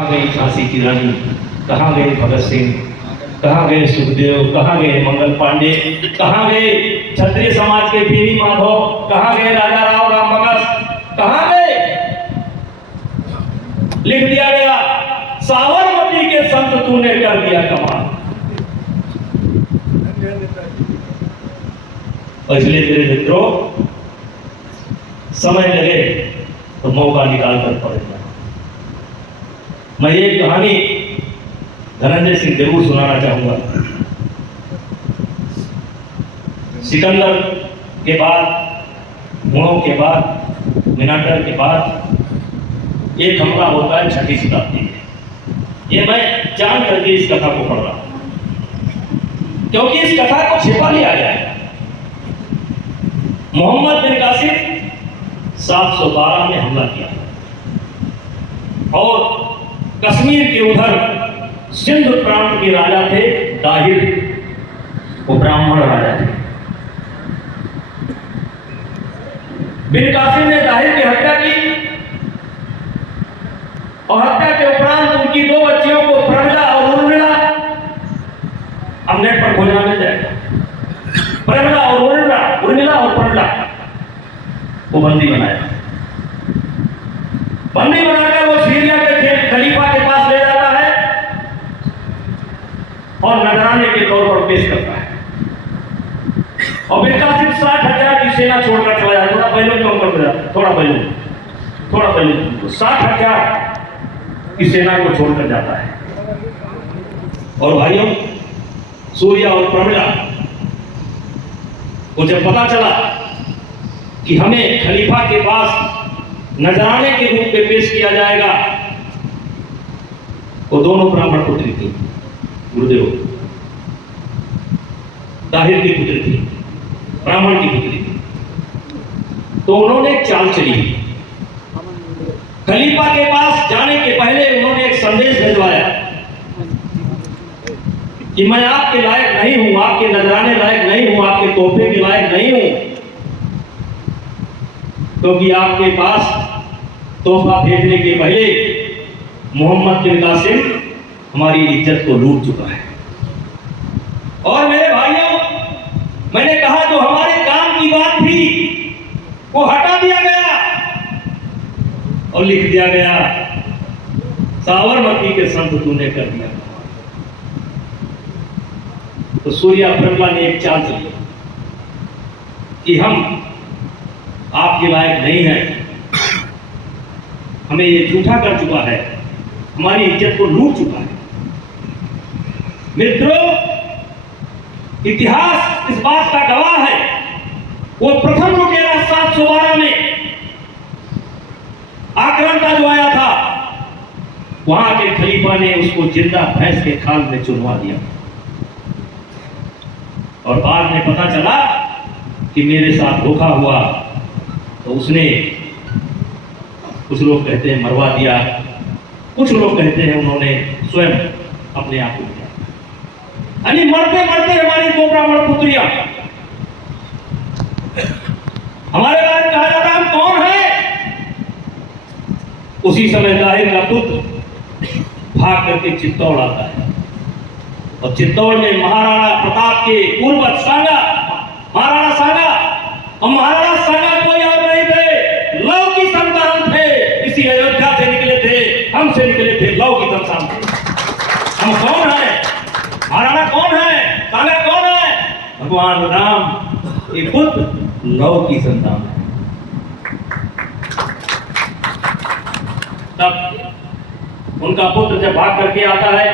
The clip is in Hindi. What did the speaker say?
कहाँ गई झांसी की रानी, कहाँ गए भगत सिंह, कहाँ गए सुखदेव, कहाँ गए मंगल पांडे, कहाँ गए क्षत्रिय समाज के पीरी माधव, कहाँ गए राजा राव राम बगस, कहाँ गए? लिख दिया गया साबरमती के संत तूने कर दिया कमाल। इसलिए मेरे मित्रों, समय लगे तो मौका निकाल कर पढ़ेगा। मैं ये कहानी धनंजय सिंह जरूर सुनाना चाहूंगा। सिकंदर के बाद, घोड़ों के बाद, मिनाटर के बाद एक हमला होता है 6वीं शताब्दी में। ये मैं जान करके इस कथा को पढ़ रहा हूं, क्योंकि इस कथा को छिपा लिया गया है। मोहम्मद बिन कासिम 712 में हमला किया और कश्मीर के उधर सिंध प्रांत के राजा थे दाहिर, वो ब्राह्मण राजा थे। बिन कासिम ने दाहिर की हत्या की और हत्या के उपरांत उनकी 2 बच्चियों को प्रमिला और उर्मिला, हम नेट पर खोजना मिल जाएगा, प्रमिला और उर्मिला और प्रमिला वो बंदी बनाया। बंदी बनाकर वो सीरिया के खलीफा के पास ले जाता है और नजराने के तौर पर पेश करता है। और बिन कासिम 60,000 की सेना छोड़कर चला जाता है। थोड़ा पहलू 60,000 की सेना को छोड़कर जाता है। और भाइयों, सूर्या और प्रमिला को जब पता चला कि हमें खलीफा के पास नजराने के रूप में पेश किया जाएगा, वो दोनों ब्राह्मण पुत्री थी, गुरुदेव दाहिर की पुत्री थी, ब्राह्मण की पुत्री थी। तो उन्होंने चाल चली। खलीफा के पास जाने के पहले उन्होंने एक संदेश भिजवाया कि मैं आपके लायक नहीं हूं, आपके नजराने लायक नहीं हूं, आपके तोहफे के लायक नहीं हूं, क्योंकि आपके पास तोहफा भेजने के पहले मोहम्मद बिन कासिम हमारी इज्जत को लूट चुका है। और मेरे भाइयों, मैंने कहा जो हमारे काम की बात थी वो हटा दिया गया और लिख दिया गया साबरमती के संत तूने कर दिया। तो सूर्या प्रमिला ने एक चाल चली कि हम आपके लायक नहीं है, हमें ये झूठा कर चुका है, हमारी इज्जत को लूट चुका है। मित्रों, इतिहास इस बात का गवाह है। वो प्रथम लुटेरा 712 में आक्रांता जो आया था, वहां के खलीफा ने उसको जिंदा भैंस के खाल में चुनवा दिया। और बाद में पता चला कि मेरे साथ धोखा हुआ, तो उसने, कुछ लोग कहते हैं मरवा दिया, कुछ लोग कहते हैं उन्होंने स्वयं अपने आप को दिया। यानी मरते मरते हमारी 2 ब्राह्मण पुत्रियां, हमारे बारे में कहा जाता है हम कौन है। उसी समय दाहिर का पुत्र भाग करके चित्तौड़ आता है और चित्तौड़ में महाराणा प्रताप के पूर्वज सांगा, महाराणा सांगा, और महाराणा सांगा कोई और नहीं थे, लव की संतान थे। इसी अयोध्या से निकले थे, हमसे निकले थे, लव की संतान थे। हम कौन है? महाराणा कौन है? सांगा कौन है? भगवान राम के पुत्र लव की संतान है। तब उनका पुत्र जब भाग करके आता है